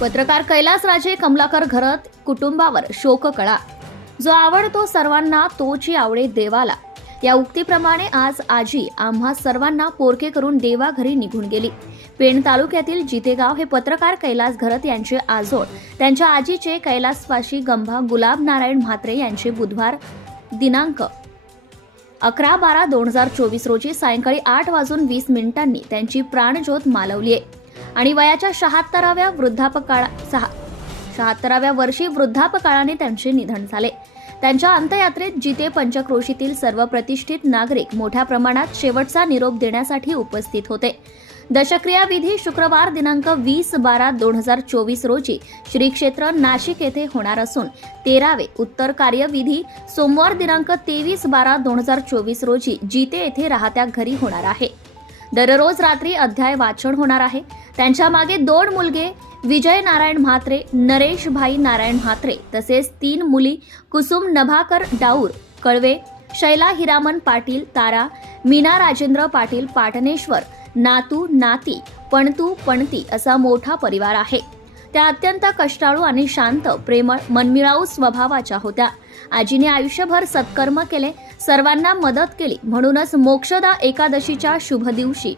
पत्रकार कैलास राजे कमलाकर घरत कुटुंबावर शोक कळा. जो आवडतो सर्वांना तोची आवडे देवाला. या उक्तीप्रमाणे आज आजी आम्हा सर्वांना पोरके करून देवाघरी निघून गेली. पेण तालुक्यातील जितेगाव हे पत्रकार कैलास घरत यांचे आजोड त्यांच्या आजीचे कैलासवाशी गंभा गुलाब नारायण म्हात्रे यांचे बुधवार दिनांक अकरा बारा दोन हजार चोवीस रोजी सायंकाळी आठ वाजून वीस मिनिटांनी त्यांची प्राणज्योत मालवली आहे. आणि वयाच्या शहात्तराव्या वृद्धापकाळा सहा शहात्तराव्या वर्षी वृद्धापकाळाने त्यांचे निधन झाले. त्यांच्या अंत्ययात्रेत जिते पंचक्रोशीतील सर्व प्रतिष्ठित नागरिक मोठ्या प्रमाणात शेवटचा निरोप देण्यासाठी उपस्थित होते. दशक्रिया विधी शुक्रवार दिनांक वीस बारा दोन हजार चोवीस रोजी श्री क्षेत्र नाशिक येथे होणार असून तेरावे उत्तर कार्यविधी सोमवार दिनांक तेवीस बारा दोन हजार चोवीस रोजी जिते येथे राहत्या घरी होणार आहे. दररोज रात्री अध्याय वाचन होणार आहे. त्यांच्या मागे दोन मुलगे विजय नारायण म्हात्रे नरेश भाई नारायण म्हात्रे तसेच तीन मुली कुसुम नभाकर डाऊर कळवे शैला हिरामन पाटील तारा मीना राजेंद्र पाटील पाटणेश्वर नातू नाती पणतू पणती असा मोठा परिवार आहे. त्या अत्यंत कष्टाळू आणि शांत प्रेमळ मनमिळाऊ स्वभावाच्या होत्या. आजीने आयुष्यभर सत्कर्म केले सर्वांना मदत केली म्हणूनच मोक्षदा एकादशीच्या शुभ दिवशी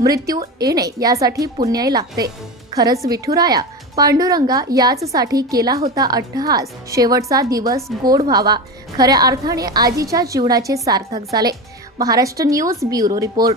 मृत्यू येणे यासाठी पुण्याई लागते. खरंच विठुराया पांडुरंगा याचसाठी केला होता अट्टहास. शेवटचा दिवस गोड व्हावा. खऱ्या अर्थाने आजीच्या जीवनाचे सार्थक झाले. Maharashtra news bureau report.